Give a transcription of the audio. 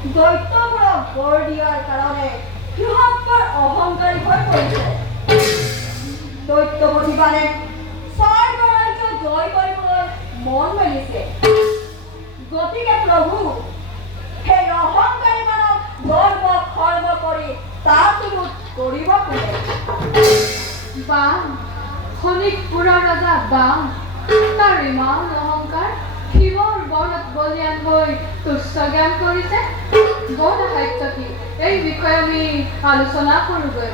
দৈত্যবোৰক বৰ দিয়াৰ কাৰণে সিহঁতৰ অহংকাৰী হৈ পৰিছে। দৈত্যপতিবানে স্বৰ্গ ৰাজ্য জয় কৰিবলৈ মন মেলিছে। গতিকে প্ৰভু সেই অহংকাৰী মানক ধৰ্ম কৰ্ম কৰি তাক কৰিব খোজে। বাম শোণিতপুৰৰ ৰজা বাম তাৰ ইমান অহংকাৰ শিৱৰ বনত বলিয়ান হৈ তুচ্ছ জ্ঞান কৰিছে। বন সাহিত্যকী এই বিষয়ে আমি আলোচনা কৰোঁগৈ।